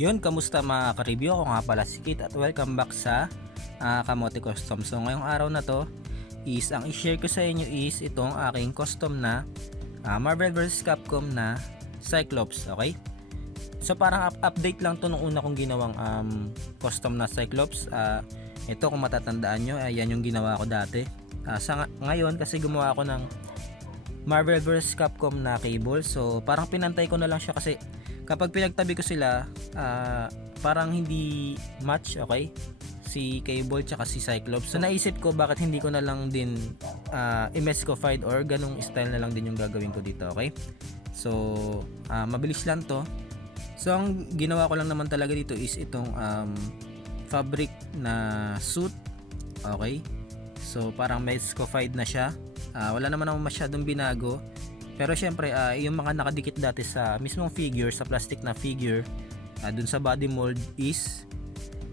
Yun, kamusta mga ka-review? Ako nga pala si Kit at welcome back sa Kamote Custom. So ngayong araw na to is ang i-share ko sa inyo is itong aking custom na Marvel vs Capcom na Cyclops, okay? So parang update lang to nung una kong ginawang custom na Cyclops. Ito kung matatandaan nyo, yan yung ginawa ko dati. Ngayon kasi gumawa ako ng Marvel vs Capcom na cable. So parang pinantay ko na lang siya kasi kapag pinagtabi ko sila, parang hindi match, okay? Si Cable tsaka si Cyclops. So naisip ko bakit hindi ko na lang din i-mescofied or ganung style na lang din yung gagawin ko dito, okay? So mabilis lang to. So ang ginawa ko lang naman talaga dito is itong fabric na suit, okay? So parang mescofied na siya. Wala naman akong masyadong binago. Pero syempre, yung mga nakadikit dati sa mismong figure, sa plastic na figure, dun sa body mold is,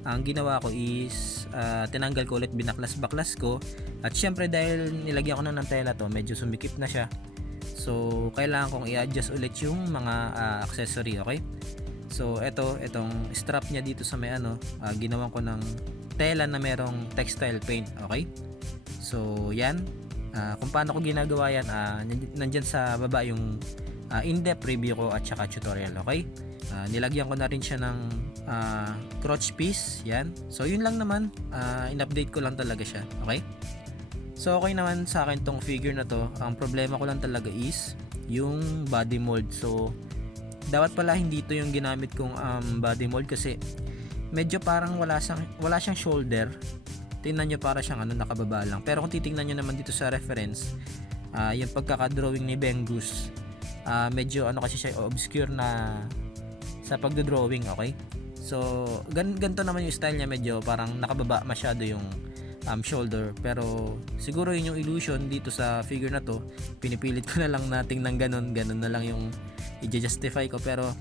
ang ginawa ko is, tinanggal ko ulit, binaklas-baklas ko. At syempre dahil nilagyan ko na ng tela to, medyo sumikip na siya. So, kailangan kong i-adjust ulit yung mga accessory, okay? So, itong strap niya dito sa may ginawan ko ng tela na merong textile paint, okay? So, yan. Kung paano ko ginagawa yan, nandyan sa baba yung in-depth review ko at saka tutorial, okay? Nilagyan ko na rin siya ng crotch piece, yan. So yun lang naman, in-update ko lang talaga siya, okay? So okay naman sa akin tong figure na to. Ang problema ko lang talaga is yung body mold. So dapat pala hindi to yung ginamit kong body mold kasi medyo parang wala siyang shoulder. Tingnan nyo para siyang nakababa lang. Pero kung titingnan nyo naman dito sa reference, yung pagkaka-drawing ni Bengus, medyo kasi siya obscure na sa pagdo-drawing, okay? So ganito naman yung style niya, medyo parang nakababa masyado yung shoulder. Pero siguro yun yung illusion dito sa figure na to. Pinipilit ko na lang na tingnan ganun na lang yung i-justify ko. Pero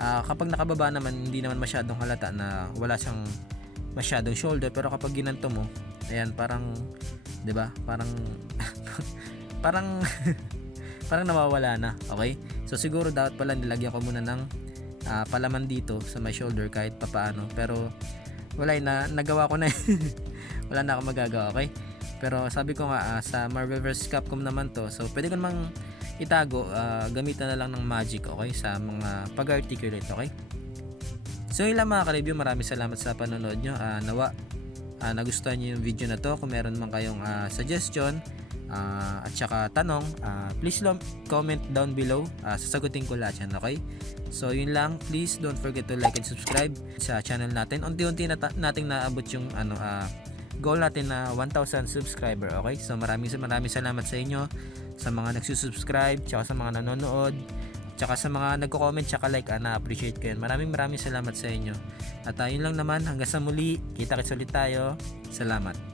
kapag nakababa naman, hindi naman masyadong halata na wala siyang masyadong shoulder. Pero kapag ginanto mo, ayan, parang 'di ba? Parang parang nawawala na, okay? So siguro dapat pala nilagyan ko muna ng palaman dito sa my shoulder kahit papaano. Pero wala na, nagawa ko na. Wala na akong magagawa, okay? Pero sabi ko nga sa Marvel vs Capcom naman to. So pwede ko namang itago, gamitan na lang ng magic, okay? Sa mga pag-articulate, okay? So yun lang mga ka-review, maraming salamat sa panonood nyo. Nawa nagustuhan nyo yung video na to. Kung meron man kayong suggestion at saka tanong, please comment down below. Sasagutin ko lahat yan, okay? So yun lang, please don't forget to like and subscribe sa channel natin. Unti-unti nating naabot yung goal natin na 1,000 subscriber, okay? So maraming salamat sa inyo, sa mga nagsusubscribe, tsaka sa mga nanonood, tsaka sa mga nagko-comment tsaka like, na-appreciate ko yan. Maraming salamat sa inyo. At yun lang naman, hanggang sa muli, kita-kits ulit tayo. Salamat.